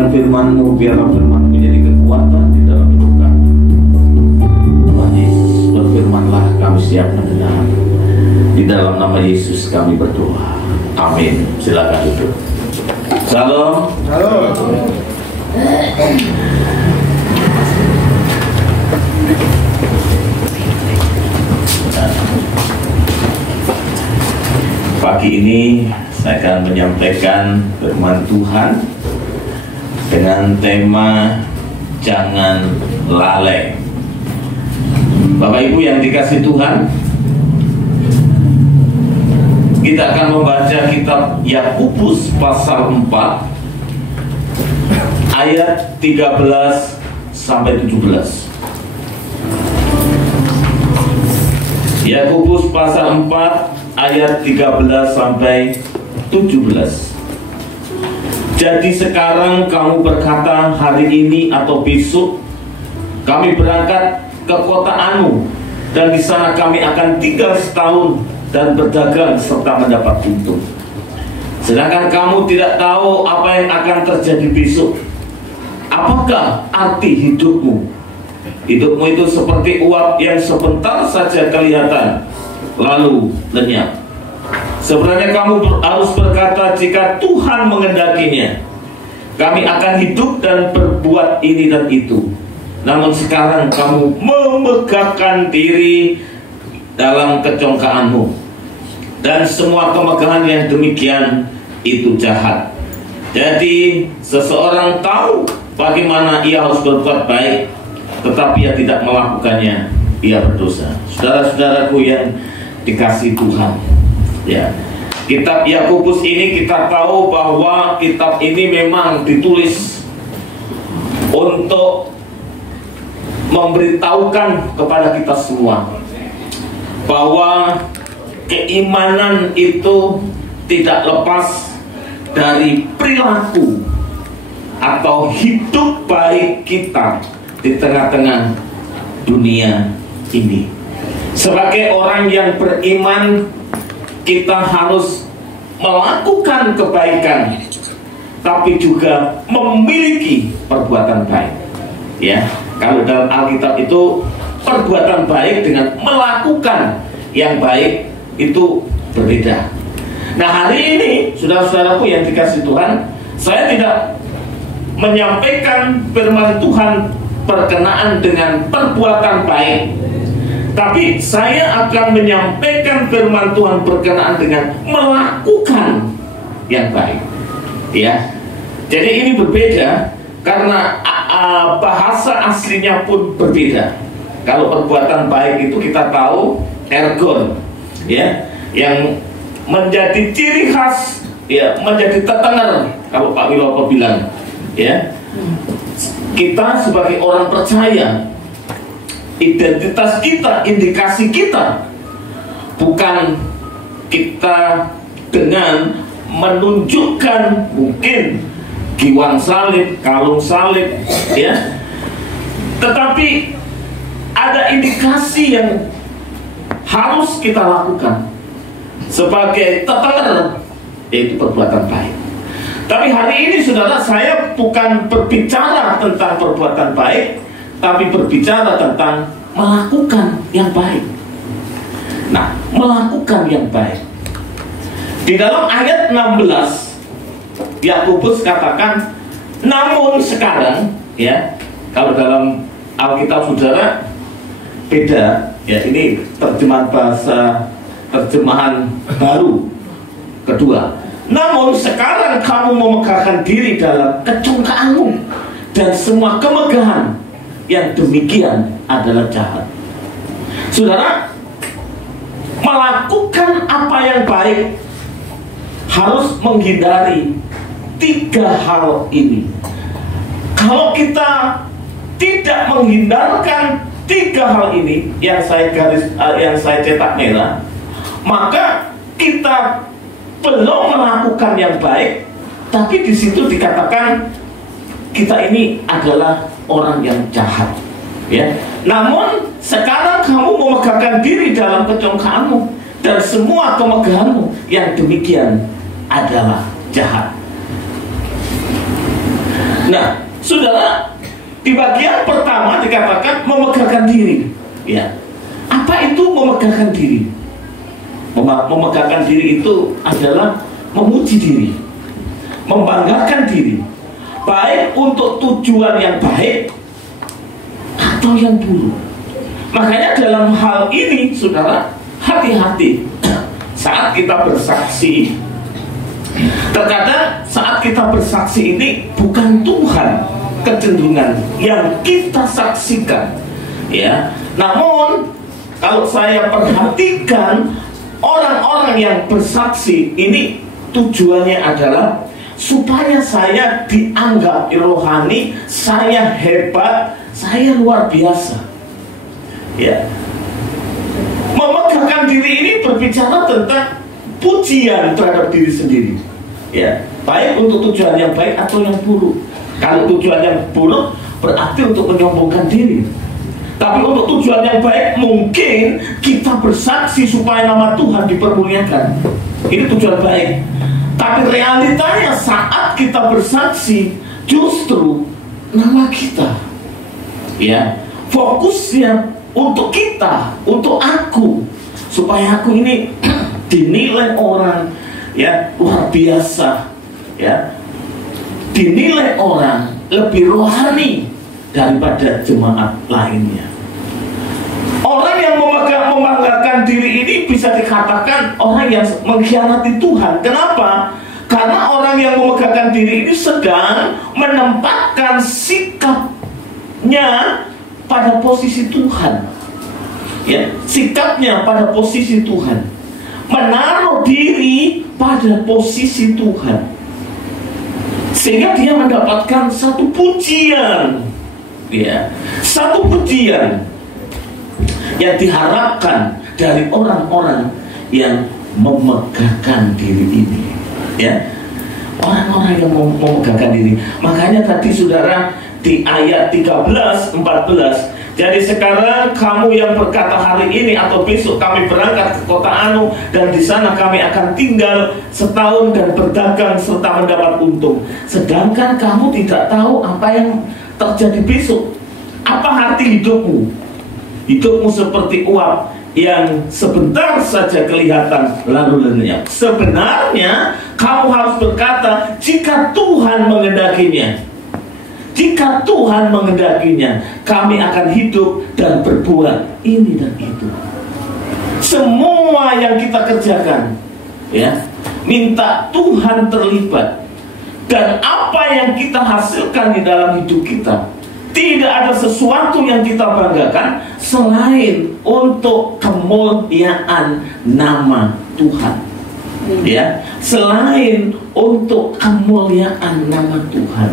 Nyatakan firman-Mu, biarlah firman-Mu jadi kekuatan di dalam hidup kami. Tuhan Yesus, berfirmanlah, kami siap mendengar. Di dalam nama Yesus kami berdoa. Amin. Silakan duduk. Salam. Halo. Pagi ini saya akan menyampaikan firman Tuhan dengan tema jangan lalai. Bapak Ibu yang dikasihi Tuhan, kita akan membaca kitab Yakobus pasal 4 ayat 13 sampai 17. Yakobus pasal 4 ayat 13 sampai 17. Jadi sekarang kamu berkata, hari ini atau besok kami berangkat ke kota Anu, dan di sana kami akan tinggal setahun dan berdagang serta mendapat untung. Sedangkan kamu tidak tahu apa yang akan terjadi besok. Apakah arti hidupmu? Hidupmu itu seperti uap yang sebentar saja kelihatan lalu lenyap. Sebenarnya kamu harus berkata, jika Tuhan mengendakinya, kami akan hidup dan berbuat ini dan itu. Namun sekarang kamu memegahkan diri dalam kecongkaanmu, dan semua kemegahan yang demikian itu jahat. Jadi seseorang tahu bagaimana ia harus berbuat baik, tetapi ia tidak melakukannya, ia berdosa. Saudara-saudaraku yang dikasihi Tuhan, ya, kitab Yakobus ini kita tahu bahwa kitab ini memang ditulis untuk memberitahukan kepada kita semua bahwa keimanan itu tidak lepas dari perilaku atau hidup baik kita di tengah-tengah dunia ini. Sebagai orang yang beriman, kita harus melakukan kebaikan, tapi juga memiliki perbuatan baik. Ya, kalau dalam Alkitab itu perbuatan baik dengan melakukan yang baik itu berbeda. Nah, hari ini saudara-saudaraku yang dikasihi Tuhan, saya tidak menyampaikan firman Tuhan berkenaan dengan perbuatan baik, tapi saya akan menyampaikan firman Tuhan berkenaan dengan melakukan yang baik. Ya, jadi ini berbeda karena bahasa aslinya pun berbeda. Kalau perbuatan baik itu kita tahu ergon, ya, yang menjadi ciri khas, ya, menjadi tetenger. Kalau Pak Wilopo bilang, ya, kita sebagai orang percaya, identitas kita, indikasi kita bukan kita dengan menunjukkan mungkin giwang salib, kalung salib, ya, tetapi ada indikasi yang harus kita lakukan sebagai tetenger, yaitu perbuatan baik. Tapi hari ini saudara, saya bukan berbicara tentang perbuatan baik, tapi berbicara tentang melakukan yang baik. Nah, melakukan yang baik. Di dalam ayat 16 Yakobus katakan, namun sekarang, ya, kalau dalam Alkitab saudara beda, ya, ini terjemahan baru kedua. Namun sekarang kamu memegahkan diri dalam kecongkaanmu, dan semua kemegahan yang demikian adalah jahat. Saudara, melakukan apa yang baik harus menghindari 3 hal ini. Kalau kita tidak menghindarkan 3 hal ini yang saya cetak merah, maka kita belum melakukan yang baik, tapi di situ dikatakan kita ini adalah orang yang jahat. Ya. Namun sekarang kamu memegahkan diri dalam kecongkaanmu, dan semua kemegahanmu yang demikian adalah jahat. Nah, saudara, di bagian pertama dikatakan memegahkan diri. Ya, apa itu memegahkan diri? Memegahkan diri itu adalah memuji diri, membanggakan diri, baik untuk tujuan yang baik atau yang buruk. Makanya dalam hal ini, saudara, hati-hati saat kita bersaksi. Terkadang saat kita bersaksi ini bukan Tuhan kecenderungan yang kita saksikan, ya. Namun kalau saya perhatikan orang-orang yang bersaksi ini, tujuannya adalah supaya saya dianggap rohani, saya hebat, saya luar biasa. Ya. Memegahkan diri ini berbicara tentang pujian terhadap diri sendiri. Ya, baik untuk tujuan yang baik atau yang buruk. Kalau tujuan yang buruk berarti untuk menyombongkan diri. Tapi untuk tujuan yang baik mungkin kita bersaksi supaya nama Tuhan dipermuliakan. Ini tujuan baik. Tapi realitanya saat kita bersaksi justru nama kita, ya, fokusnya untuk kita, untuk aku, supaya aku ini dinilai orang, ya, luar biasa, ya, dinilai orang lebih rohani daripada jemaat lainnya. Orang yang membanggakan diri ini bisa dikatakan orang yang mengkhianati Tuhan. Kenapa? Karena orang yang memegahkan diri ini sedang menempatkan sikapnya pada posisi Tuhan, ya, sikapnya pada posisi Tuhan, menaruh diri pada posisi Tuhan, sehingga dia mendapatkan satu pujian, ya, satu pujian yang diharapkan dari orang-orang yang memegahkan diri ini, ya, orang-orang yang memegahkan diri. Makanya tadi saudara di ayat 13-14, jadi sekarang kamu yang berkata hari ini atau besok kami berangkat ke kota Anu, dan di sana kami akan tinggal setahun dan berdagang serta mendapat untung. Sedangkan kamu tidak tahu apa yang terjadi besok. Apa arti hidupmu? Hidupmu seperti uap yang sebentar saja kelihatan lalu lenyap. Sebenarnya kamu harus berkata, jika Tuhan mengendakinya, jika Tuhan mengendakinya, kami akan hidup dan berbuat ini dan itu. Semua yang kita kerjakan, ya, minta Tuhan terlibat. Dan apa yang kita hasilkan di dalam hidup kita, tidak ada sesuatu yang kita banggakan selain untuk kemuliaan nama Tuhan, ya, selain untuk kemuliaan nama Tuhan.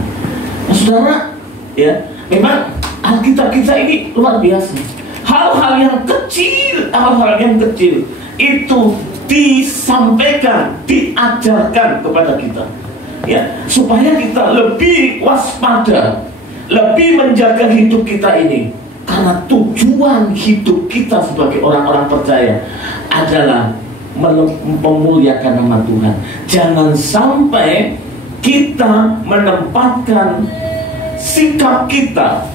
Nah, saudara, ya, memang Alkitab kita ini luar biasa. Hal-hal yang kecil itu disampaikan, diajarkan kepada kita, ya, supaya kita lebih waspada, lebih menjaga hidup kita ini. Karena tujuan hidup kita sebagai orang-orang percaya adalah memuliakan nama Tuhan. Jangan sampai kita menempatkan sikap kita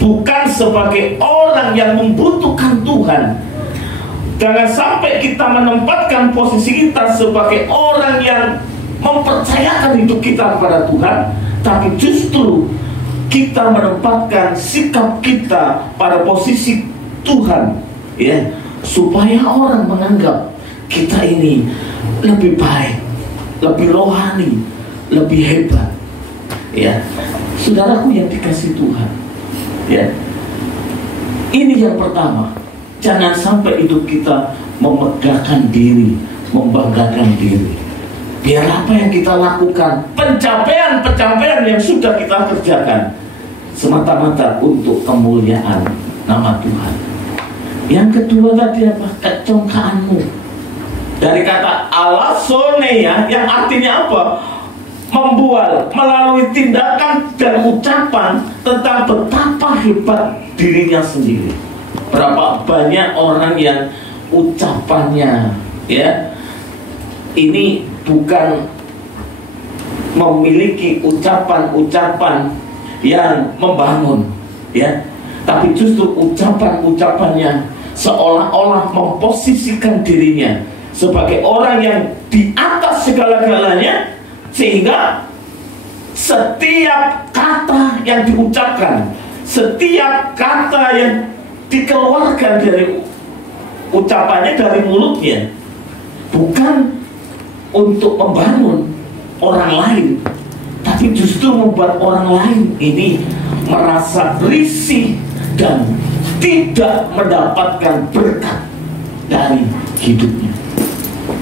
bukan sebagai orang yang membutuhkan Tuhan. Jangan sampai kita menempatkan posisi kita sebagai orang yang mempercayakan hidup kita kepada Tuhan, tapi justru kita menempatkan sikap kita pada posisi Tuhan, ya, supaya orang menganggap kita ini lebih baik, lebih rohani, lebih hebat, ya. Saudaraku yang dikasih Tuhan, ya, ini yang pertama. Jangan sampai hidup kita memegahkan diri, membanggakan diri. Biar apa yang kita lakukan, pencapaian yang sudah kita kerjakan, semata-mata untuk kemuliaan nama Tuhan. Yang kedua tadi apa? Kecongkaanmu. Dari kata alasoneia yang artinya apa? Membual melalui tindakan dan ucapan tentang betapa hebat dirinya sendiri. Berapa banyak orang yang ucapannya, ya, ini bukan memiliki ucapan-ucapan yang membangun, ya, tapi justru ucapan-ucapannya seolah-olah memposisikan dirinya sebagai orang yang di atas segala-galanya, sehingga setiap kata yang diucapkan, setiap kata yang dikeluarkan dari ucapannya, dari mulutnya, bukan untuk membangun orang lain, tapi justru membuat orang lain ini merasa risih dan tidak mendapatkan berkat dari hidupnya,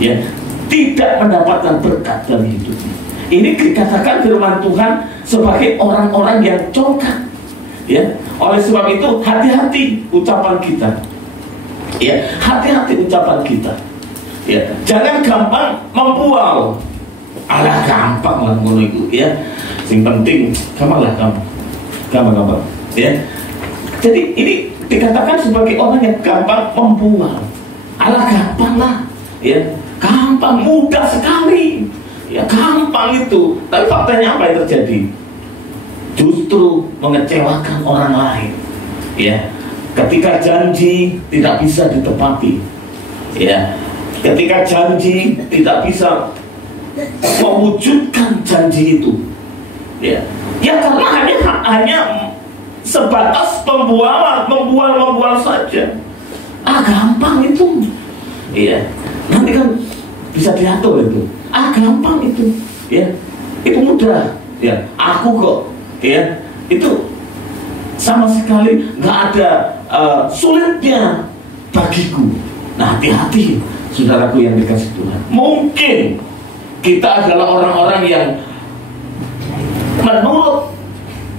ya, tidak mendapatkan berkat dari hidupnya. Ini dikatakan firman Tuhan sebagai orang-orang yang congkak, ya. Oleh sebab itu hati-hati ucapan kita, ya, hati-hati ucapan kita, ya. Jangan gampang membual. Alah, gampang lah ngono iku, ya. Sing penting gampang lah, gampang, ya. Jadi ini dikatakan sebagai orang yang gampang membual. Alah, gampang lah, ya. Gampang, mudah sekali, ya, gampang itu. Tapi faktanya apa yang terjadi? Justru mengecewakan orang lain, ya. Ketika janji tidak bisa ditepati, ya. Ketika janji tidak bisa mewujudkan janji itu, ya, ya, karena hanya sebatas membual saja. Gampang itu, ya. Nanti kan bisa diatur itu. Gampang itu, ya. Itu mudah, ya. Aku kok, ya. Itu sama sekali nggak ada sulitnya bagiku. Nah, hati-hati, saudaraku yang dikasih Tuhan. Mungkin kita adalah orang-orang yang menurut,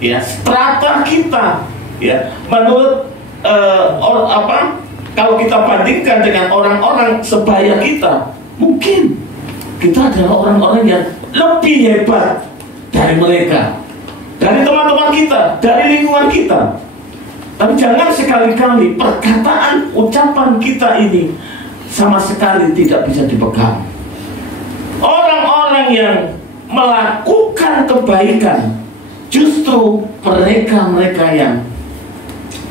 ya, strata kita, ya, menurut kalau kita bandingkan dengan orang-orang sebaya kita, mungkin kita adalah orang-orang yang lebih hebat dari mereka, dari teman-teman kita, dari lingkungan kita. Tapi jangan sekali-kali perkataan, ucapan kita ini sama sekali tidak bisa dipegang. Orang-orang yang melakukan kebaikan justru mereka yang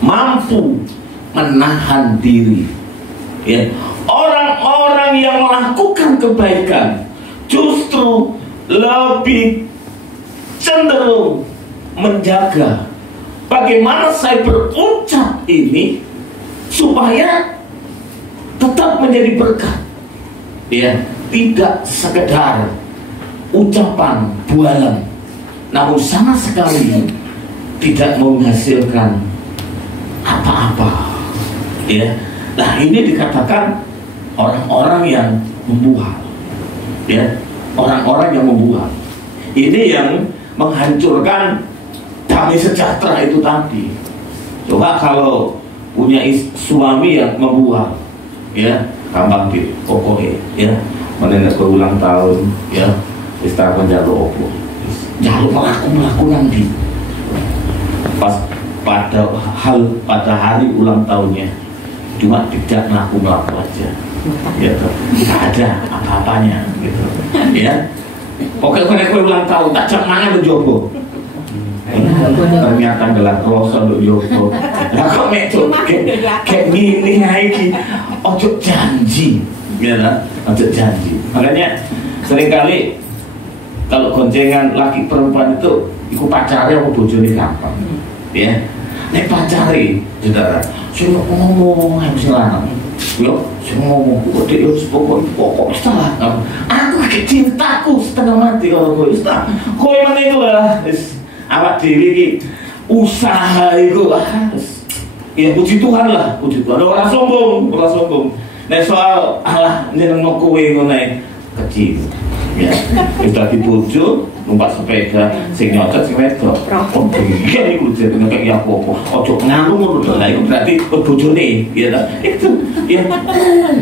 mampu menahan diri, ya. Orang-orang yang melakukan kebaikan justru lebih cenderung menjaga bagaimana saya berucap ini supaya tetap menjadi berkat, ya. Tidak sekedar ucapan bualan, namun sama sekali tidak menghasilkan apa-apa, ya. Nah, ini dikatakan orang-orang yang membual, ya, orang-orang yang membual. Ini yang menghancurkan damai sejahtera itu tadi. Coba kalau punya suami yang membual, ya, gampang dipokoknya, ya, menenggak berulang tahun, ya, istilah jalur opo, jalur melaku nanti pas pada hari ulang tahunnya cuma tidak melaku aja, gitu, nggak ada apa-apanya, gitu, ya. Pokoknya ulang tahun tak jam mana menjobo, ternyata gelar kroso untuk jobo. Lah kok metu kayak gini lagi, ojo janji, ya, ojo janji. Makanya seringkali kalau goncengan laki perempuan itu ikut pacarnya mau bojone gampang, ya. Nek pacari, saudara, sing ngomong harus lanang. Yo, sing ngomong kok dia pokok salah. Aku cintaku setengah mati kalau kowe tak. Kowe meneh itu lah, wis awak dhewe iki usaha iku ya puji Tuhan lah, puji Tuhan. Ora sombong, ora sombong. Nek soal Allah njenengan kowe ngene kecil. Ya, kita di bojo numpak sepeda sing nyocot sing wedok. Oh, iya iku jenenge kayak apa-apa. Ojo nganu ngono lho. Lah iku berarti bojone, ya ta. Itu ya.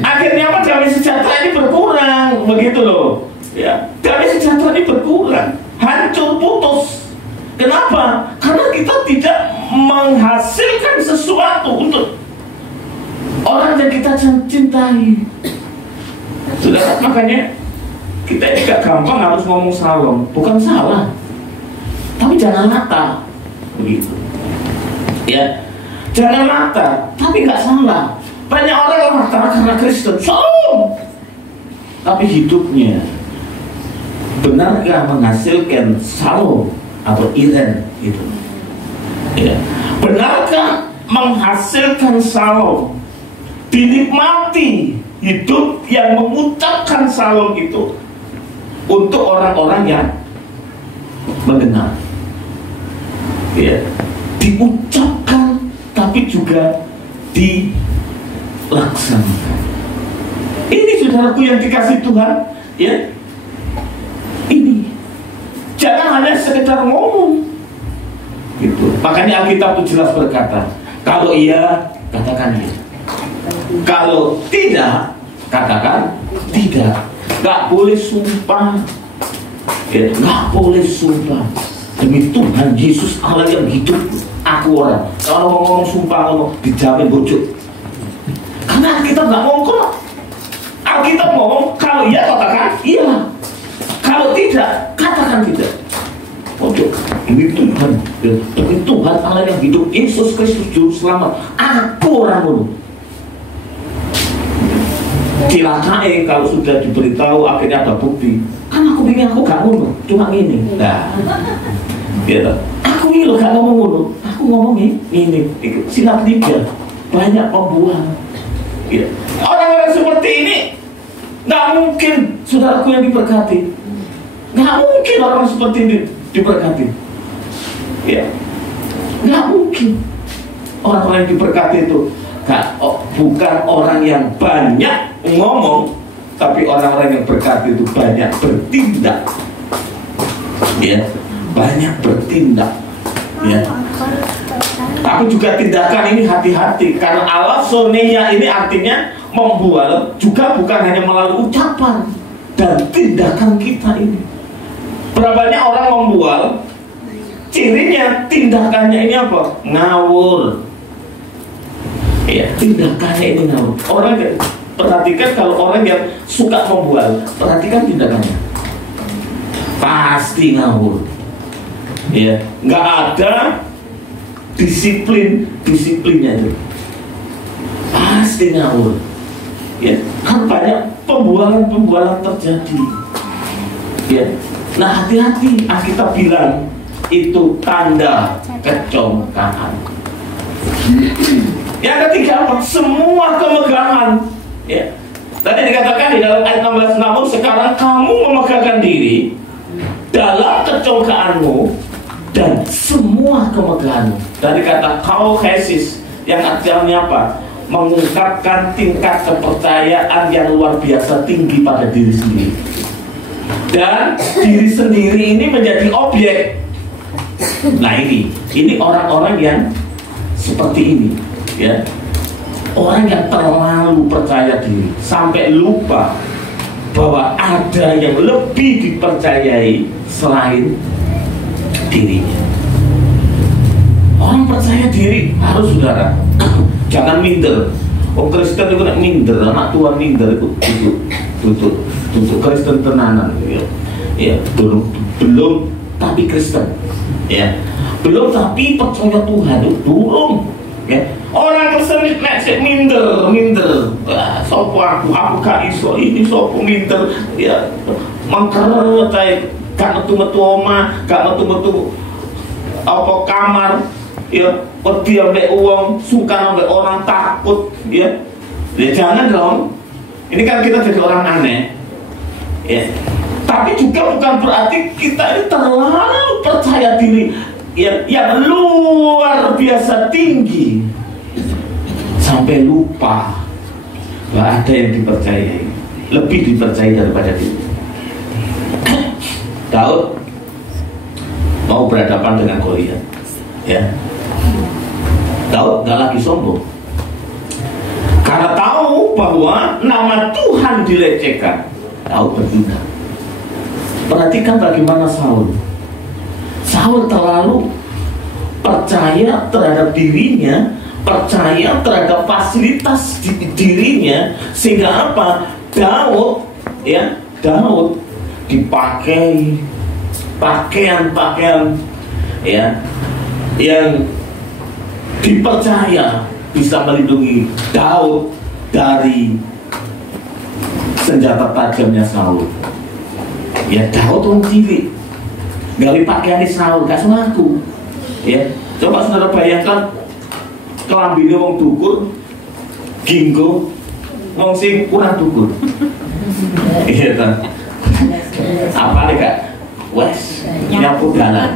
Akhirnya apa, damai sejahtera ini berkurang, begitu loh. Ya, damai sejahtera ini berkurang, hancur, putus. Kenapa? Karena kita tidak menghasilkan sesuatu untuk orang yang kita cintai. Sudah, makanya kita ini gak gampang harus ngomong Salom. Bukan salah, tapi jangan mata begitu ya. Jangan mata, tapi gak salah. Banyak orang yang mata karena Kristen Salom, tapi hidupnya benarkah menghasilkan Salom atau Iren itu ya? Benarkah menghasilkan Salom, dinikmati hidup yang mengucapkan Salom itu untuk orang-orang yang mendengar ya, diucapkan tapi juga dilaksanakan. Ini saudaraku yang dikasih Tuhan ya, ini jangan hanya sekedar ngomong gitu. Makanya Alkitab itu jelas berkata, kalau iya katakan iya, kalau tidak katakan tidak. Gak boleh sumpah ya, gak boleh sumpah demi Tuhan Yesus Allah yang hidup, aku orang. Kalau mau ngomong sumpah, ngomong dijamin bocok. Karena Alkitab gak ngomong kok. Alkitab ngomong kalau iya katakan iya, kalau tidak katakan tidak. Bocok. Demi Tuhan ya, demi Tuhan Allah yang hidup, Yesus Kristus Juru Selamat, aku orang dulu. Cilakain kalau sudah diberitahu akhirnya ada bukti. Kan aku pikir aku gak ngomong, cuma ini. Nah, gitu. Aku ini loh gak ngomong dulu, aku ngomong ini. Sila 3 banyak pembuang. Gitu. Orang-orang seperti ini gak mungkin saudaraku yang diberkati. Gak mungkin orang seperti ini diberkati. Ya, gak mungkin orang-orang yang diberkati itu. Bukan orang yang banyak ngomong, tapi orang-orang yang berkati itu banyak bertindak ya, banyak bertindak ya. Tapi juga tindakan ini hati-hati, karena alasoneia ini artinya membual juga bukan hanya melalui ucapan dan tindakan kita ini. Berapa banyak orang membual, cirinya tindakannya ini apa? Ngawur ya, tindakannya ini ngawur. Orang perhatikan, kalau orang yang suka membual, perhatikan tindakannya, pasti ngawur ya, nggak ada disiplinnya itu, pasti ngawur ya. Kan banyak pembualan terjadi ya. Nah, hati-hati, Alkitab bilang itu tanda kecongkaan. Yang ketiga apa? Semua kemegahan ya. Tadi dikatakan di dalam ayat 16, namun sekarang kamu memegahkan diri dalam kecongkaanmu dan semua kemegahanmu. Dari kata kauhesis yang artinya apa? Mengungkapkan tingkat kepercayaan yang luar biasa tinggi pada diri sendiri. Dan diri sendiri ini menjadi objek. Nah, ini orang-orang yang seperti ini ya, orang yang terlalu percaya diri sampai lupa bahwa ada yang lebih dipercayai selain dirinya. Orang percaya diri harus, saudara, jangan minder. Oh, Kristen itu nak minder, anak Tuhan minder itu Kristen tenanan ya, belum tapi Kristen ya, belum tapi percaya Tuhan itu belum ya. Orang Kristen nek minder, sopo aku gak iso, ini sopo minder ya, mangkeret ae, gak metu-metu omah, gak metu-metu apa kamar ya, wedi ambek uang, suka ambek orang, takut ya. Ya jangan dong. Ini kan kita jadi orang aneh ya. Tapi juga bukan berarti kita ini terlalu percaya diri yang luar biasa tinggi sampai lupa gak ada yang dipercayai, lebih dipercayai daripada diri. Daud mau berhadapan dengan Goliat ya. Daud gak lagi sombong karena tahu bahwa nama Tuhan dilecehkan. Daud bertindak. Perhatikan bagaimana Saul terlalu percaya terhadap dirinya, percaya terhadap fasilitas dirinya, sehingga apa? Daud dipakai pakaian-pakaian ya yang dipercaya bisa melindungi Daud dari senjata tajamnya Saul. Ya Daud orang cilik gawe pakaian Saul gak semaku. Ya coba saudara bayangkan kelambine wong dukur ginggo wong sing kurang dukur. Iya kan? Apa nih kak? Wes nyapu jalan.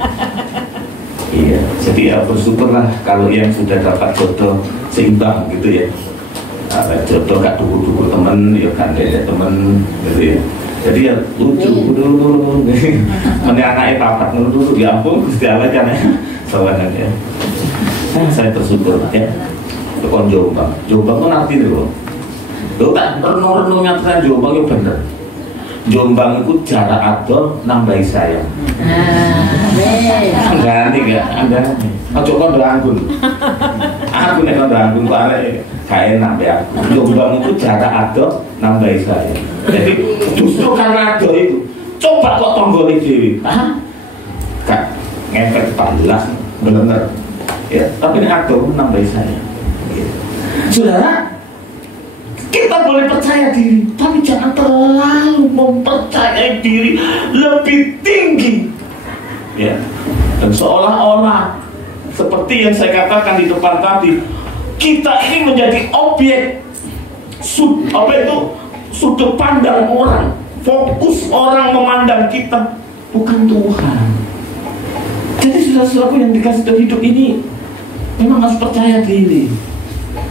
Iya, jadi ya bersyukurlah kalau yang sudah dapat jodoh seimbang gitu ya. Ada jodoh gak dukur-dukur temen, ya kan ada temen gitu ya. Jadi ya lucu dulu, mana anaknya papat dulu, ya ampun, Gusti Allah kan ya, soalnya ya. Saya bersyukur ya. Tekon Jombang tuh nanti dulu. Lo tak renung-renungnya tren Jombang itu bener. Jombang itu jarak adol nambahi sayang. Enggak nih gak, enggak. Ojo kon beranggun. Aku nek kon beranggun kok arek gak enak ya. Jombang itu jarak adol nambahi sayang. Jadi justru karena adol itu, coba kok tonggoli dewi. Hah? Gak ngepet 14 bener. Ya, tapi nek adol nambahi sayang. Saudara, kita boleh percaya diri, tapi jangan terlalu mempercayai diri lebih tinggi. Ya, dan seolah-olah seperti yang saya katakan di depan tadi, kita ini menjadi objek sudut pandang orang, fokus orang memandang kita, bukan Tuhan. Jadi saudara-saudaraku yang dikasih Tuhan hidup ini memang harus percaya diri,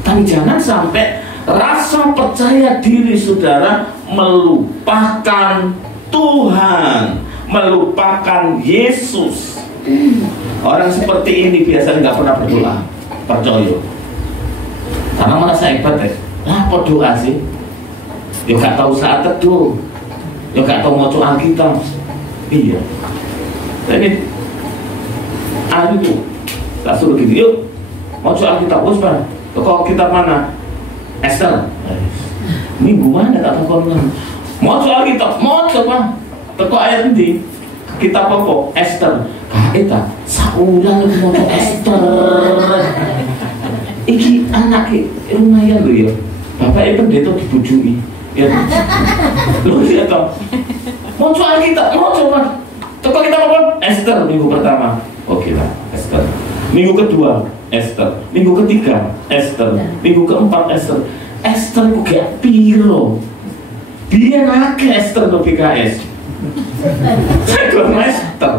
tapi jangan sampai rasa percaya diri saudara melupakan Tuhan, melupakan Yesus. Orang seperti ini biasanya nggak pernah berdoa, percaya. Karena merasa hebat ya. Lah apa doa sih? Ya nggak tahu saat teduh, ya nggak tahu mau Alkitab. Iya. Jadi, ayo tuh, tak suruh gitu. Yuk, mau Alkitab bos pak. Kok kitab mana? Esther. Minggu mana tak tahu kan? Mau Alkitab, mau coba. Teko ayat ini. Kitab apa? Esther. Kaita saulan mau Esther. Iki anak lumayan lho ya. Bapak pendeta dibujui. Ya. Lu lihat toh. Mau Alkitab, mau coba. Teko kitab apa? Esther minggu pertama. Oke lah, Esther. Minggu kedua, Esther. Minggu ketiga, Esther. Minggu keempat, Esther. Esther ku gak piro. Biar akeh Esther no PKS. Saya kurang Esther.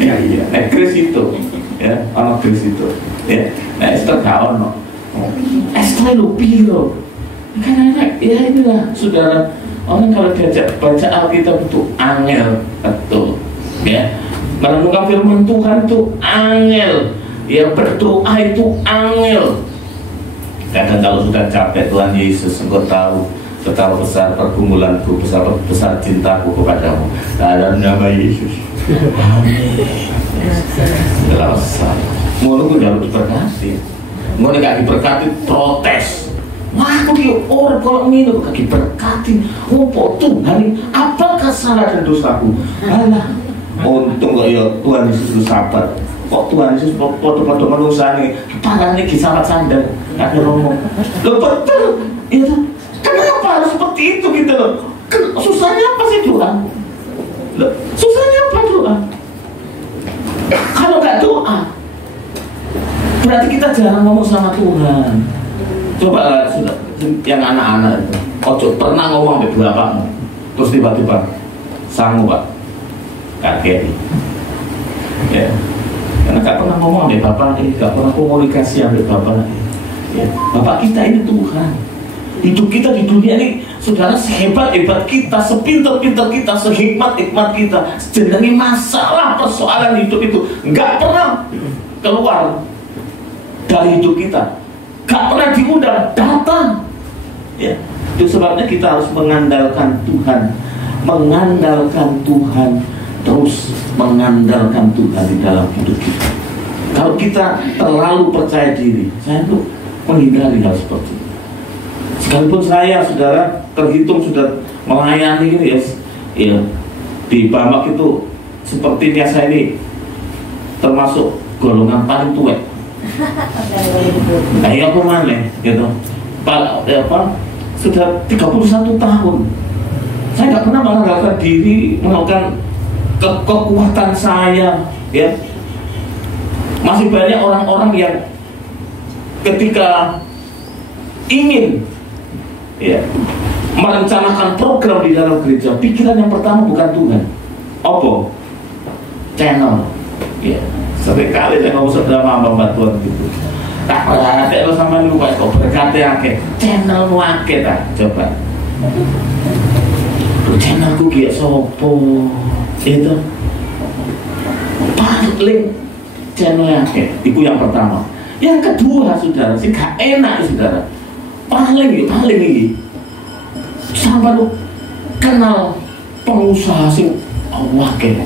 Iya, Kris itu, ya, ono Kris itu, ya, Esther gak ono. Esther lu piro. Karena ya inilah saudara, orang kalau diajak baca Alkitab itu angel, betul, ya. Merenungkan firman Tuhan itu angel, ya berdoa itu angel. Kadang kalau sudah capek Tuhan Yesus, engkau tahu betapa besar pergumulanku, besar cintaku kepadamu. Dalam nama Yesus. Amin. Selesai. Mau nunggu harus diberkati. Mau gak diberkati protes. Wah, aku dia orang kalau minum kaki berkati. Oh, Tuhan, apakah salah dan dosaku? Alah. Untung kok ya Tuhan Yesus sabar. Kok Tuhan Yesus foto-foto manusia nih parah nih kisah sandal nggak ada ngomong. Lo betul, itu kenapa harus seperti itu gitu loh? Susahnya apa sih Tuhan? Loh, susahnya apa doa? Kalau nggak doa, berarti kita jarang ngomong sama Tuhan. Coba lah, sudah yang anak-anak itu, ojo pernah ngomong sama bapakmu, terus tiba-tiba sanggup pak. Kaget ya, karena gak pernah ngomong deh bapak ini, gak pernah komunikasi sama bapak ya. Bapak kita ini Tuhan, hidup kita di dunia ini saudara sehebat-hebat kita, sepintar-pintar kita, sehikmat-hikmat kita, sejenengi masalah persoalan hidup itu gak pernah keluar dari hidup kita, gak pernah diundang datang ya. Itu sebabnya kita harus mengandalkan Tuhan, mengandalkan Tuhan, terus mengandalkan Tuhan di dalam hidup kita. Kalau kita terlalu percaya diri, saya tuh menghindari hal seperti itu. Sekalipun saya, saudara, terhitung sudah melayani ya ya di Bamak itu sepertinya saya ini termasuk golongan paling tua. Nah ya kemana gitu sudah 31 tahun saya nggak pernah mengandalkan diri, melakukan kekuatan saya ya. Masih banyak orang-orang yang ketika ingin ya merencanakan program di dalam gereja, pikiran yang pertama bukan Tuhan. Apa? Channel. Ya, sering kali saya ngomong sama Mbak Tuhan gitu. Tak ada lo sama lupa kok berkati akeh. Channel akeh tak coba. Channelku kayak sopo itu paling channel akeh. Itu yang pertama. Yang kedua saudara, sih gak enak saudara. Paling ini sampai lu kenal pengusaha sing akeh.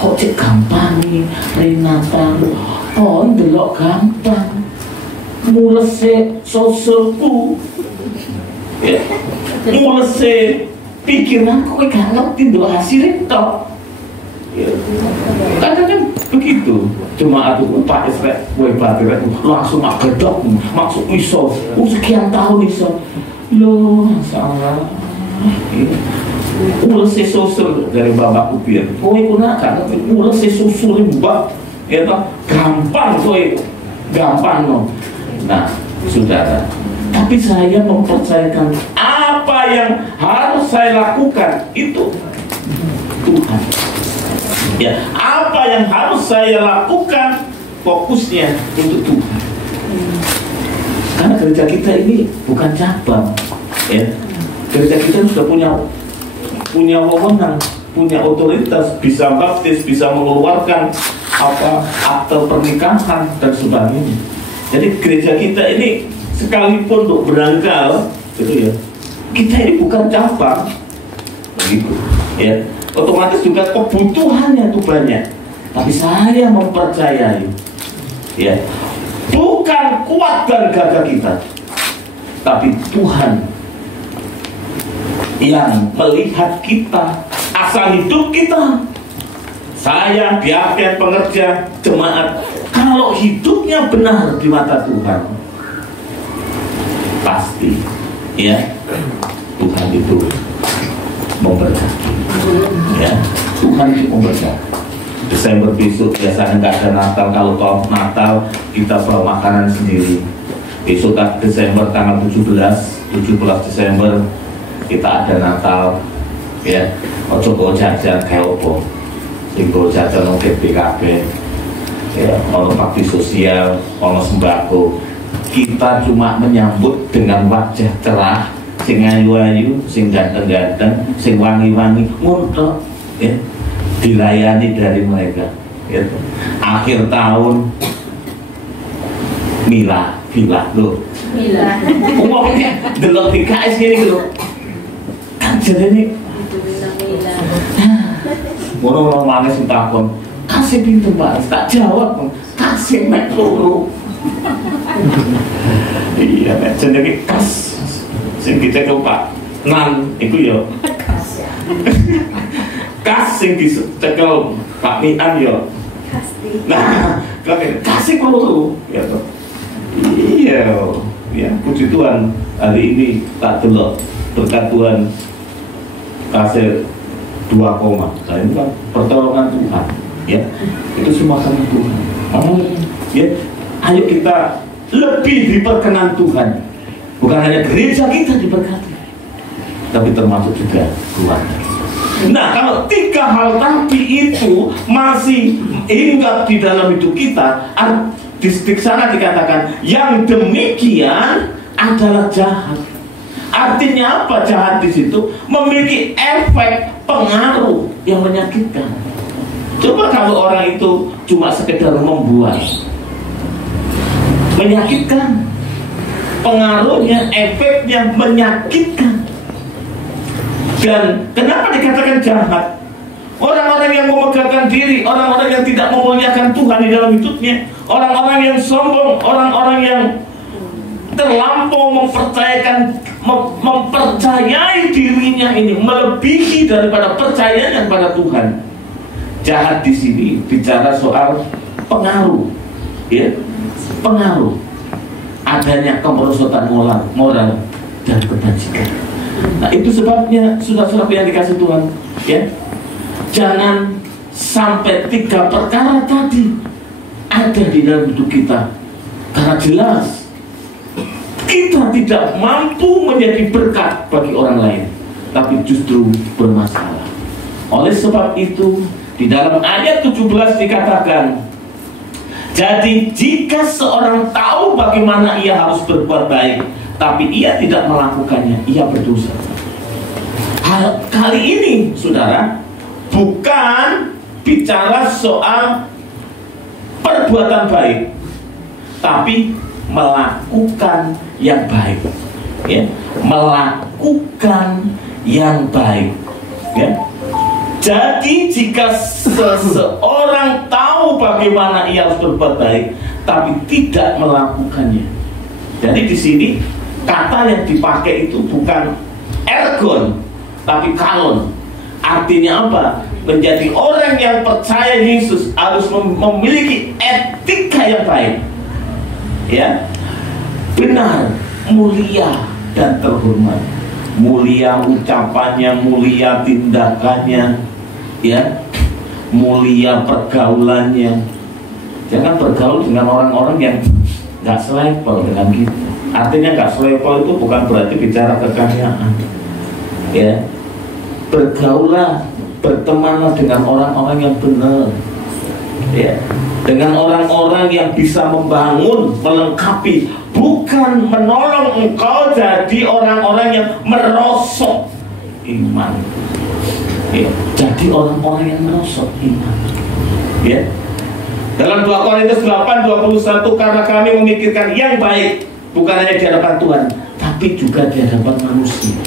Kok cek gampang nih Renata, oh ndelok gampang mulese sosialku ya, mulese pikiran kok gak ngerti do hasilnya toh ya. Kadang kan begitu cuma aku Pak Esrek gue batir langsung agedok masuk iso sekian tahun iso loh salah ya. Ulas sosial dari bapak upir, kowe gunakan ulas sosial mbak, ya toh gampang kowe, gampang no. Nah, saudara, tapi saya mempercayakan apa yang harus saya lakukan itu Tuhan. Ya, apa yang harus saya lakukan fokusnya untuk Tuhan. Karena gereja kita ini bukan cabang, ya. Gereja kita sudah punya wewenang, punya otoritas, bisa baptis, bisa mengeluarkan akte pernikahan dan sebagainya. Jadi gereja kita ini sekalipun untuk berangkal, gitu ya, kita ini bukan cabang, begitu, ya. Otomatis juga kebutuhannya itu banyak. Tapi saya mempercayai, ya, bukan kuat dan gagah kita, tapi Tuhan yang melihat kita, asal hidup kita. Saya, biarkan pengerja, jemaat, kalau hidupnya benar di mata Tuhan, pasti ya Tuhan itu memberkati, ya Tuhan itu memberkati. Desember besok biasanya nggak ada Natal. Kalau tahun Natal kita bawa makanan sendiri. Besok Desember tanggal 17 Desember kita ada Natal, ya. Ojo jajan kayak opo, tinggal jajan nongke PKB, ya. Ono bakti sosial, ono sembako. Kita cuma menyambut dengan wajah cerah, sing ayu-ayu, sing ganteng-ganteng, sing wangi-wangi, nguntuk, ya. Dilayani dari mereka, ya. Akhir tahun, Mila loh. Mila. Umumnya delok PKS gini loh. Jadi ini ngono manis takon kasih pintu Pak, tak jawab kasih mek loro. Iya nek jenenge kas sing dicekel Pak Nan iku ya kas sing dicekel Pak Mian ya nah kasih loro ya toh. Iya ya puji Tuhan hari ini tak delok berkat Tuhan kasih 2 koma. Nah ini kan pertolongan Tuhan, ya. Itu semua karena Tuhan. Ya, ayo kita lebih diperkenan Tuhan. Bukan hanya gereja kita diberkati, tapi termasuk juga keluarga. Nah, kalau 3 hal tapi itu masih hinggap di dalam hidup kita, di sana dikatakan yang demikian adalah jahat. Artinya apa jahat di situ? Memiliki efek pengaruh yang menyakitkan. Coba kalau orang itu cuma sekedar membuat, menyakitkan. Pengaruhnya, efeknya menyakitkan. Dan kenapa dikatakan jahat? Orang-orang yang memegahkan diri, orang-orang yang tidak memuliakan Tuhan di dalam hidupnya, orang-orang yang sombong, orang-orang yang terlampau mempercayai dirinya ini melebihi daripada percayanya kepada Tuhan. Jahat di sini bicara soal pengaruh, ya, pengaruh adanya kemerosotan moral dan kebajikan. Nah, itu sebabnya saudara-saudara yang dikasih Tuhan, ya, jangan sampai 3 perkara tadi ada di dalam hidup kita, karena jelas kita tidak mampu menjadi berkat bagi orang lain, tapi justru bermasalah. Oleh sebab itu, di dalam ayat 17 dikatakan, jadi jika seorang tahu bagaimana ia harus berbuat baik, tapi ia tidak melakukannya, ia berdosa. Hal kali ini, saudara, bukan bicara soal perbuatan baik, tapi melakukan yang baik, ya, melakukan yang baik, ya. Jadi jika seseorang tahu bagaimana ia harus berbuat baik, tapi tidak melakukannya. Jadi di sini kata yang dipakai itu bukan ergon, tapi kalon. Artinya apa? Menjadi orang yang percaya Yesus harus memiliki etika yang baik, ya, benar, mulia dan terhormat. Mulia ucapannya, mulia tindakannya, ya, mulia pergaulannya. Jangan bergaul dengan orang-orang yang nggak selevel dengan kita. Artinya nggak selevel itu bukan berarti bicara kekayaan, ya. Bergaulah, bertemanlah dengan orang-orang yang benar, ya, dengan orang-orang yang bisa membangun, melengkapi, bukan menolong engkau jadi orang-orang yang merosot iman, ya. Jadi orang-orang yang merosot iman, ya. Dalam 2 Korintus 8:21, karena kami memikirkan yang baik bukan hanya di hadapan Tuhan, tapi juga di hadapan manusia.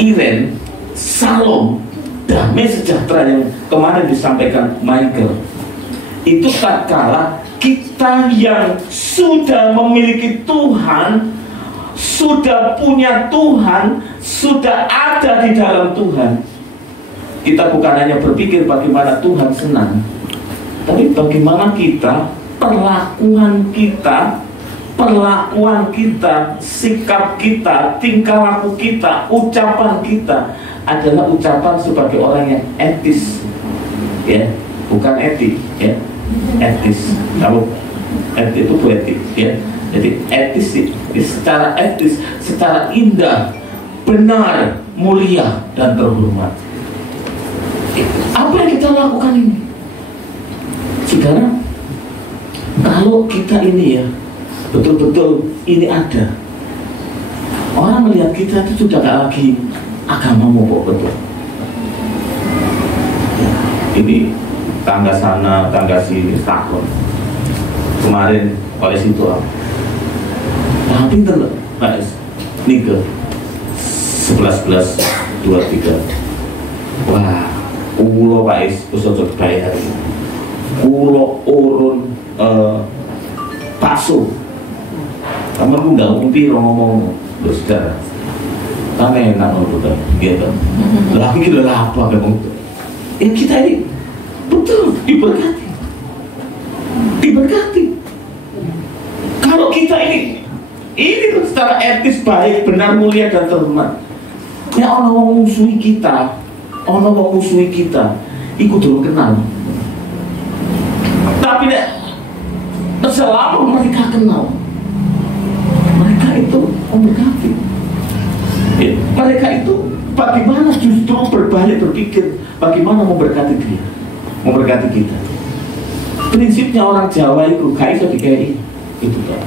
Iren, Salom, damai sejahtera yang kemarin disampaikan Michael, itu tatkala kita yang sudah memiliki Tuhan, sudah punya Tuhan, sudah ada di dalam Tuhan, kita bukan hanya berpikir bagaimana Tuhan senang, tapi bagaimana kita, perlakuan kita, sikap kita, tingkah laku kita, ucapan kita adalah ucapan sebagai orang yang etis, ya, bukan etik, ya, etis. Kalau etis itu poetik, ya. Jadi etis sih, secara etis, secara indah, benar, mulia dan terhormat. Apa yang kita lakukan ini, saudara? Kalau kita ini, ya, betul-betul ini ada, orang melihat kita itu sudah gak lagi agamamu kok, betul. Ini tangga sana, tangga sini, takut. Kemarin oleh situ nah, pinter loh, Pak Es. Nika 11-11-23. Wah, ulo Pak Es, usut bayar. Ulo urun bakso. Kamu nggak mimpi ngomong, loh saudara, kan enak loh udah, gitu. Lagi kita apa kamu? Kita ini betul diberkati. Kalau kita ini secara etis baik, benar, mulia dan terhormat. Ya orang mau musuhi kita, ikut dulu kenal. Tapi selama mereka kenal, mereka itu memberkati. Ya, mereka itu bagaimana justru berbalik berpikir bagaimana memberkati dia, memberkati kita. Prinsipnya orang Jawa itu gak iso dikai itu kan.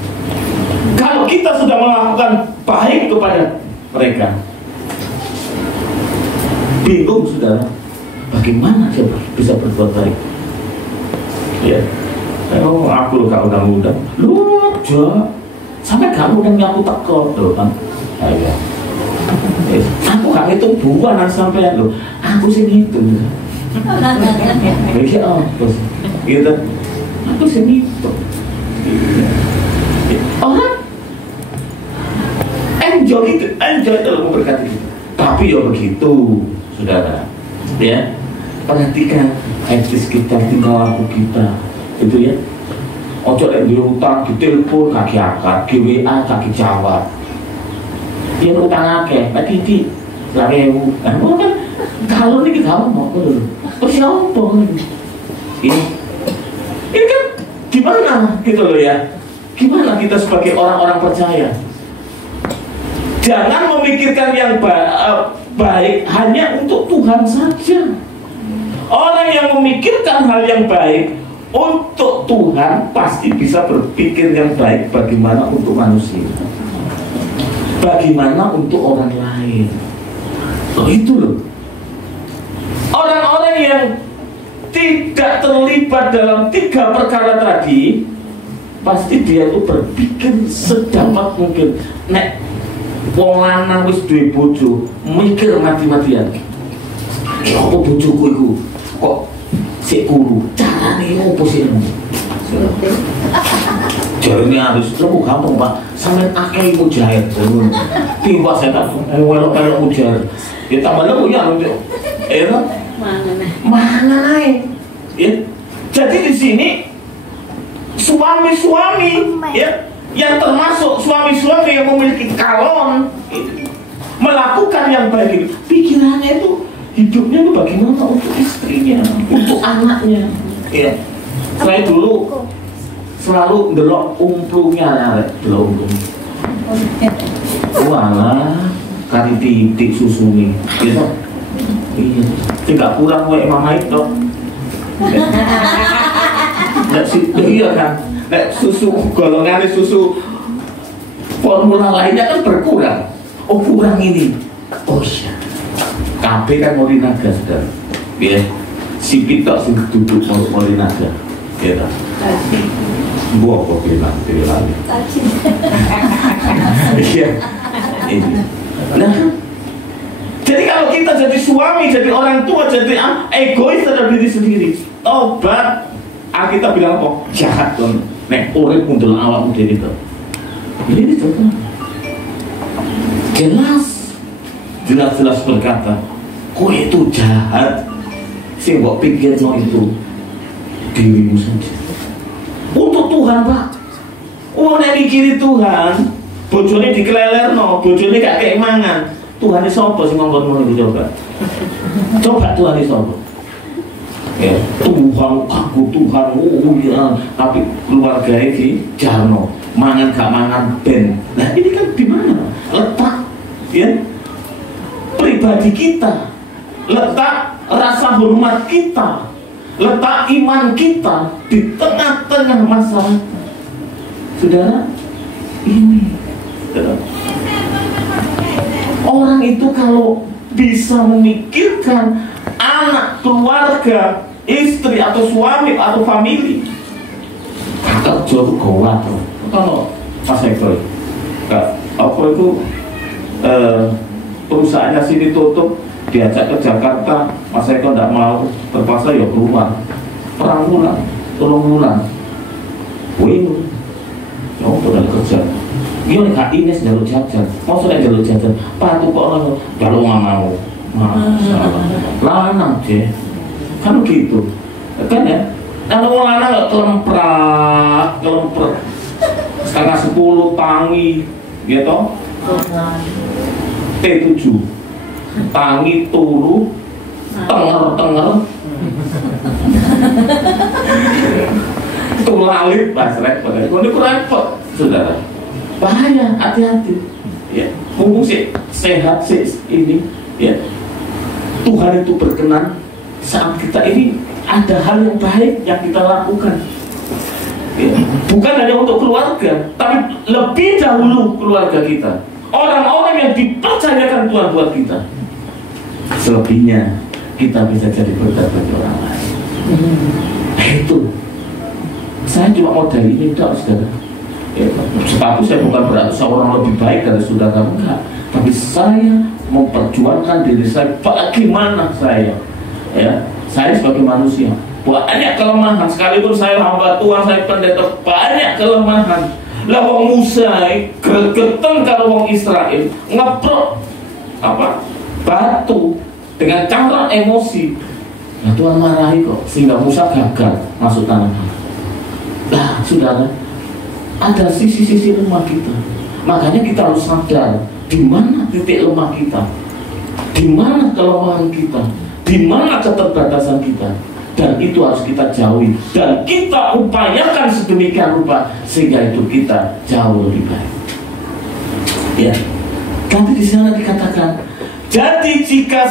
Kalau kita sudah melakukan baik kepada mereka, bingung saudara, bagaimana dia bisa berbuat baik? Ya, oh aku gak undang-undang, lu aja sampai kamu udah nyaku teko loh kan? Ayo, aku gak hitung buah sampai lo, aku sih ngitung. Begitu, gitu. Aku sih ngitung. Orang enjoy dalam memberkati kita. Tapi ya begitu, saudara. Ya, perhatikan etis kita, tingkah laku kita, itu ya. Ojo lek duwe utang ditelepon kaki akad, WA kaki jawab. Dia utang akeh, Pak Titi, 2000. Nah, kan kalau niki gak mau lho. Terus apa ini kan gimana gitu loh ya. Gimana kita sebagai orang-orang percaya? Jangan memikirkan yang baik hanya untuk Tuhan saja. Orang yang memikirkan hal yang baik untuk Tuhan pasti bisa berpikir yang baik bagaimana untuk manusia, bagaimana untuk orang lain. Loh itu loh. Orang-orang yang tidak terlibat dalam 3 perkara tadi, pasti dia tuh berpikir sedapat mungkin. Nek wong lanang wis duwe bojo, mikir mati-matian. Ya apa bojoku iku kok sik kuru, carane opo sih? Jarene harus lho gampang, Pak. Sampeyan akeh mujahid. Tiba saya tak welok-welok mujahid. Ya tambah lho ya lho. Mana ae. Ya. Jadi di sini suami-suami ya, yang termasuk suami-suami yang memiliki calon melakukan yang baik itu, pikirannya itu hidupnya itu bagaimana untuk istrinya, untuk anaknya. Ya. Saya dulu selalu ndelok umplungnya, delok umplung. Walah, kari titik susu nih, gitu. Iya, tidak kurang wae mama itu. Nek iya kan, nek susu golongan susu formula lainnya kan berkurang. Oh kurang ini. Oh iya. KB kan Morinaga sudah. Ya. Si pitok sing duduk Morinaga. Ya ta. Buah kok bilang lagi. Iya. Ini. Nah, jadi kalau kita jadi suami, jadi orang tua, jadi egois terhadap diri sendiri, tobat, kita bilang apa? Jahat kan? Nek urip mundur awakmu dhewe to. Ini coba. Jelas berkata, kowe itu jahat. Sing mbok pikirno itu dirimu saja. Untuk Tuhan, Pak. Nek mikiri Tuhan, bojone dikelelerno, bojone gak kek mangan. Tuhan itu sapa sing ngomong ngono iki coba. Coba Tuhan itu sapa? Ya, Tuhan aku Tuhan ya, tapi keluarga iki jarno, mangan gak mangan ben. Nah, ini kan di mana? Letak ya pribadi kita. Letak rasa hormat kita. Letak iman kita di tengah-tengah masyarakat. Saudara, ini saudara. Orang itu kalau bisa memikirkan anak, keluarga, istri atau suami atau famili, kerja itu gawat. Kalau Mas Eko, apa itu perusahaannya sini tutup, diajak ke Jakarta, Mas Eko tidak mau, terpaksa ya keluar. Perang bulan, tolong bulan, wih, ya udah kerja. Dia nggak Ines jalur jajan, mau sudah jalur jajan, patuh kok orang jalur nggak mau, masalah, lanang deh, kan gitu, kan ya. Kalau lanang nggak kelemprak, setengah 10 tangi, gitu, T7, tangi turu, tenger, tulalit, mas repot, ini repot, saudara. Bahaya, hati-hati ya, mumpung sehat ini ya, Tuhan itu berkenan saat kita ini ada hal yang baik yang kita lakukan ya. Bukan hanya untuk keluarga, tapi lebih dahulu keluarga kita, orang-orang yang dipercayakan Tuhan buat kita. Selebihnya kita bisa jadi berkat bagi orang lain. Itu saya cuma mau dari ini tak, saudara ya, status saya bukan berarti seorang lebih baik dari saudara, enggak, tapi saya memperjuangkan diri saya bagaimana saya ya, saya sebagai manusia banyak kelemahan. Sekalipun saya hamba Tuhan, saya pendeta, banyak kelemahan. Lah wong Musa gregetan karo wong Israel, ngeprok batu dengan cara emosi. Nah, Tuhan marahi kok, sehingga Musa gagal masuk tanah. Nah, saudara, ada sisi-sisi lemah kita. Makanya kita harus sadar di mana titik lemah kita, di mana kelemahan kita, di mana keterbatasan kita, dan itu harus kita jauhi dan kita upayakan sedemikian rupa sehingga itu kita jauh lebih baik. Ya, tapi di sana dikatakan, jadi jika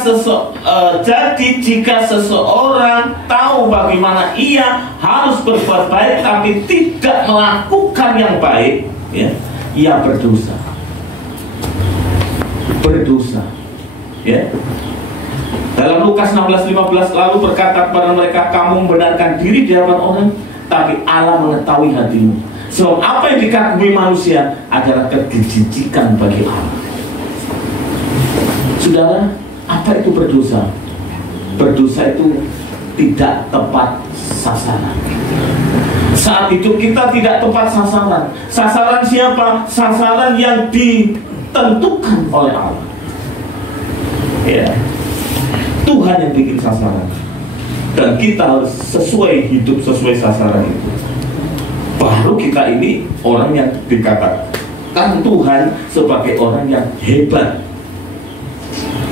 seseorang tahu bagaimana ia harus berbuat baik tapi tidak melakukan yang baik, ya, ia berdosa. Berdosa. Ya. Dalam Lukas 16:15 lalu berkata kepada mereka, kamu membenarkan diri di hadapan orang, tapi Allah mengetahui hatimu. Sebab apa yang dikagumi manusia adalah kejijikan bagi Allah. Saudara, apa itu berdosa? Berdosa itu tidak tepat sasaran. Saat itu kita tidak tepat sasaran. Sasaran siapa? Sasaran yang ditentukan oleh Allah. Ya, Tuhan yang bikin sasaran, dan kita harus hidup sesuai sasaran itu. Baru kita ini orang yang dikatakan Tuhan sebagai orang yang hebat.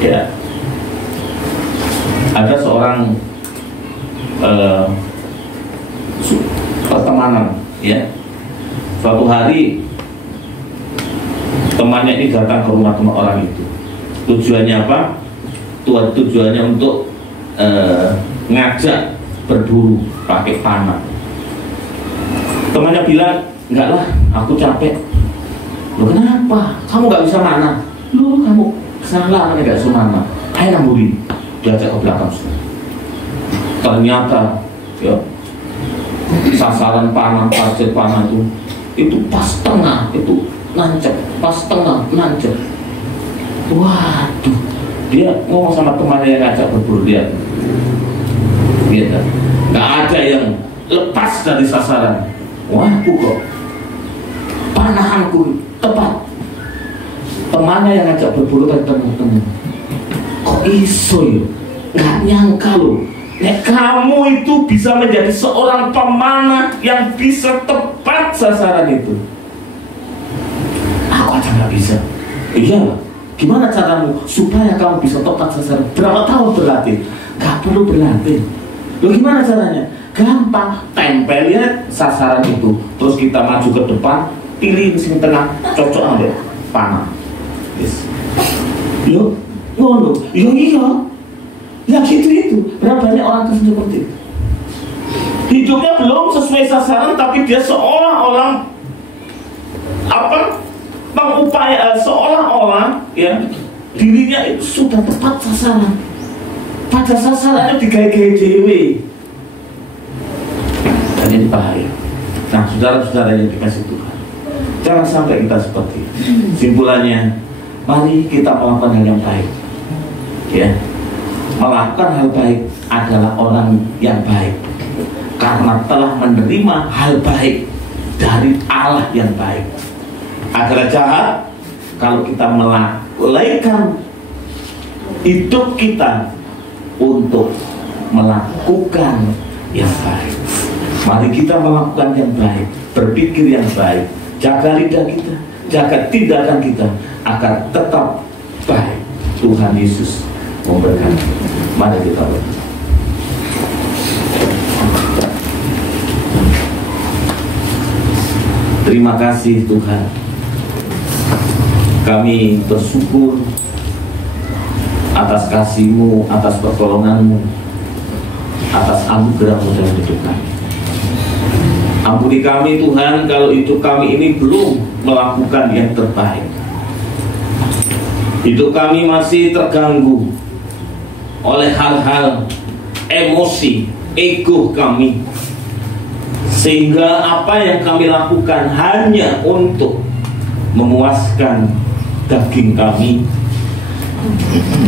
Ya, ada seorang pertemanan, ya. Suatu hari temannya ini datang ke rumah teman orang itu. Tujuannya apa? Tujuannya untuk ngajak berburu pakai panah. Temannya bilang, enggak lah, aku capek. Loh, kenapa? Kamu nggak bisa mana? Loh, kamu salah, nggak bisa mana? Ayo namburi, diajak ke belakang. Ternyata, ya, sasaran panah, target panah itu pas tengah, itu nancep, pas tengah, nancep. Waduh, dia ngomong sama temannya yang ngajak berburu, dia gitu, nggak ada yang lepas dari sasaran. Waduh, kok panahanku tepat. Temannya yang ngajak berburu ketemu, kok iso ya, nggak nyangka loh, nek kamu itu bisa menjadi seorang pemanah yang bisa tepat sasaran itu. Aku aja nggak bisa. Iya, gimana caramu supaya kamu bisa tepat sasaran? Berapa tahun berlatih? Gak perlu berlatih. Loh, gimana caranya? Gampang, tempelnya sasaran itu, terus kita maju ke depan, pilih mesin tengah, cocok ambil panah. Yes. Yo, ngono, yo iya, ya gitu itu. Berapa banyak orang seperti itu? Hidupnya belum sesuai sasaran, tapi dia seolah-olah seolah-olah ya dirinya itu sudah tepat sasaran. Pada sasarannya digaya-gaya dewe. Dan ini bahaya. Nah, saudara-saudara yang dikasih Tuhan, jangan sampai kita seperti itu. Simpulannya, mari kita melakukan hal yang baik. Ya, melakukan hal baik adalah orang yang baik karena telah menerima hal baik dari Allah yang baik. Adalah jahat kalau kita melalaikan hidup kita untuk melakukan yang baik. Mari kita melakukan yang baik, berpikir yang baik, jaga lidah kita, jaga tindakan kita agar tetap baik. Tuhan Yesus memberkati. Mari kita berdoa. Terima kasih Tuhan, kami bersyukur atas kasih-Mu, atas pertolongan-Mu, atas anugerah-Mu dalam hidup kami. Ampuni kami Tuhan kalau hidup kami ini belum melakukan yang terbaik. Hidup kami masih terganggu oleh hal-hal emosi, ego kami, sehingga apa yang kami lakukan hanya untuk memuaskan daging kami.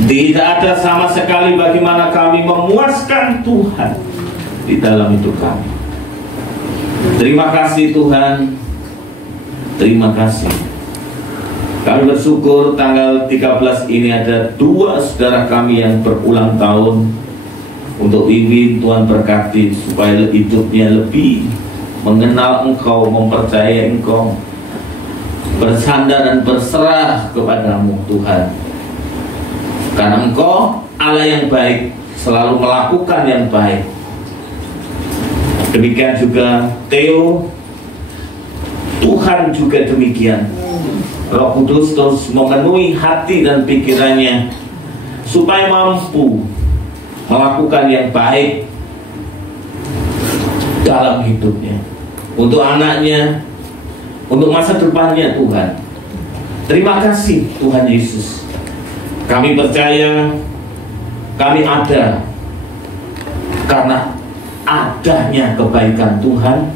Tidak ada sama sekali bagaimana kami memuaskan Tuhan. di dalam hidup kami. Terima kasih Tuhan, terima kasih. Kami bersyukur tanggal 13 ini ada 2 saudara kami yang berulang tahun. Untuk Wiwin, Tuhan berkati supaya hidupnya lebih mengenal Engkau, mempercayai Engkau, bersandar dan berserah kepadamu Tuhan. Karena Engkau Allah yang baik, selalu melakukan yang baik. Demikian juga Theo, Tuhan juga demikian. Roh Kudus terus memenuhi hati dan pikirannya supaya mampu melakukan yang baik dalam hidupnya, untuk anaknya, untuk masa depannya Tuhan. Terima kasih Tuhan Yesus. Kami percaya kami ada karena adanya kebaikan Tuhan,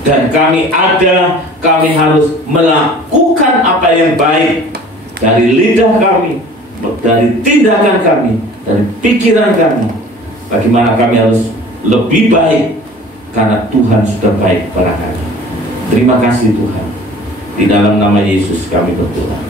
dan kami ada, kami harus melakukan apa yang baik dari lidah kami, dari tindakan kami, dari pikiran kami. Bagaimana kami harus lebih baik karena Tuhan sudah baik pada kami. Terima kasih Tuhan. Di dalam nama Yesus kami berdoa.